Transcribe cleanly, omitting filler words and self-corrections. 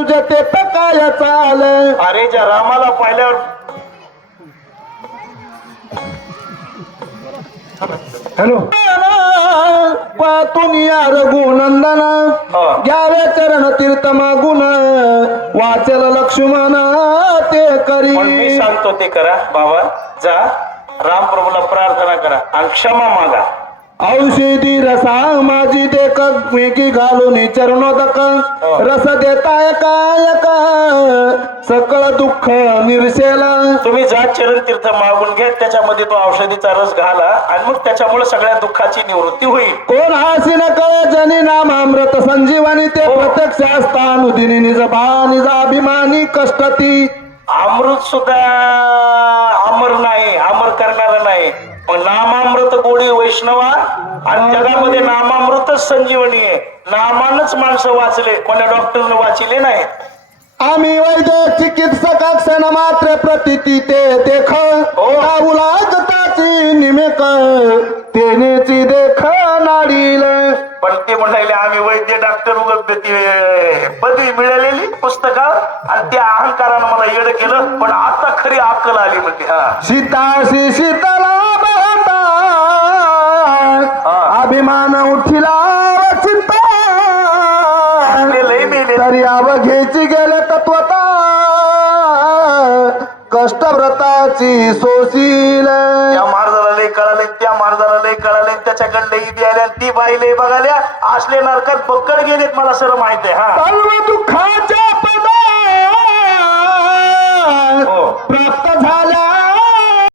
तुझ्या ते तर काय चाल अरे ज्या रामाला पाहिल्यावर हॅलो पातून या रघुनंदन घ्यावे चरण तीर्थ मागून वाचेल लक्ष्मण ते करी. पण मी सांगतो ते करा बाबा. जा रामप्रभूला प्रार्थना करा आणि क्षमा मागा. औषधी रसा माझी देख मेकी घालून चरणोदक रस देताय काय सकळ दुःख निर्सेला. तुम्ही जा चरण तीर्थ मागून घ्या, त्याच्यामध्ये तो औषधीचा रस घाला आणि मग त्याच्यामुळे सगळ्या दुःखाची निवृत्ती होईल. कोण हासी न कळ जनी नाम अमृत संजीवनी ते प्रत्यक्ष असतानुदिनी निज भा निज अभिमानी कष्टती. अमृत सुद्धा अमर नाही, अमर करणार नाही. पण नामामृत गोडी वैष्णवा आणि जगामध्ये नामामृतच संजीवनी आहे. नामानच माणसं वाचले, कोण्या डॉक्टरने वाचिले नाही. आम्ही वैद्य चिकित्सक क्षण मात्र प्रतीती ते देख उलाजताची निमेक तेनेची देख नाडील. पण ते म्हणाले आम्ही वैद्य डॉक्टर पदवी मिळालेली पुस्तका आणि त्या अहंकारानं मला येड केलं. पण आता खरी अक्कल आली म्हणते. हा सीताशी शीतला बहता अभिमान उठिला चिंता लय मेले. तरी अवघेची गेले तत्वता कष्टव्रताची सोशील. त्या महाराजाला लय कळाले, त्या महाराजाला लय कळाले, त्याच्याकडे ईदी आल्या ती बाई लय बघाल्या असले नरकात बक्कड गेलेत. मला सर माहित आहे. हा सर्व दुःखाच्या